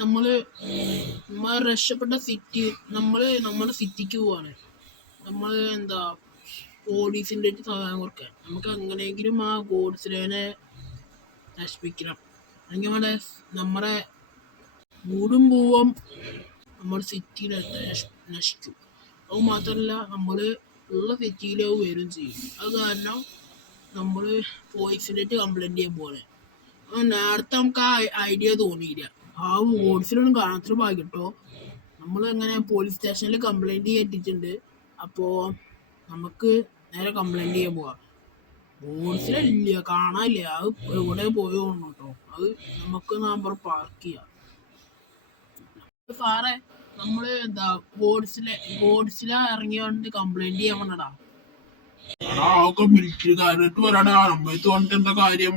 നമ്മള് രക്ഷപ്പെട്ട സിറ്റി നമ്മുടെ സിറ്റിക്ക് പോവാണ്. നമ്മള് പോലീസിന്റെ അടുത്ത് സഹായം കൊടുക്കാൻ. നമുക്ക് എങ്ങനെയെങ്കിലും ആ ഗോഡ്സിലേനെ നശിപ്പിക്കണം. അല്ലെങ്കിൽ നമ്മുടെ വീടും പോവാം, നമ്മുടെ സിറ്റി നശിക്കും. അത് മാത്രമല്ല, നമ്മള് ഉള്ള സിറ്റിയിൽ വരും ചെയ്യും. അത് കാരണം നമ്മള് പോലീസിന്റെ അടുത്ത് കംപ്ലൈന്റ് ചെയ്യാൻ പോലെ. നേരത്തെ നമുക്ക് ആ ഐഡിയ തോന്നിയില്ല. ആ വോട്ട്സിലൊന്നും കാണാത്ര ഭാഗ്യട്ടോ. നമ്മൾ എങ്ങനെ പോലീസ് സ്റ്റേഷനിൽ കംപ്ലൈന്റ് ചെയ്തിട്ടുണ്ട്. അപ്പോ നമുക്ക് നേരെ കംപ്ലൈന്റ് ചെയ്യാൻ പോവാം. വോട്ട്സിലില്ല, കാണാനില്ല. അത് എവിടെ പോയോ കേട്ടോ. അത് നമുക്ക് നമ്പർ പാർക്ക് ചെയ്യാം. സാറേ, നമ്മള് വോട്ട്സിലെ ഇറങ്ങിയോണ്ട് കംപ്ലൈന്റ് ചെയ്യാൻ വന്നടാ. മിലിറ്ററിക്കാരട്ട് വരാടാ. നമ്മൾക്ക് വന്നിട്ട് എന്താ കാര്യം?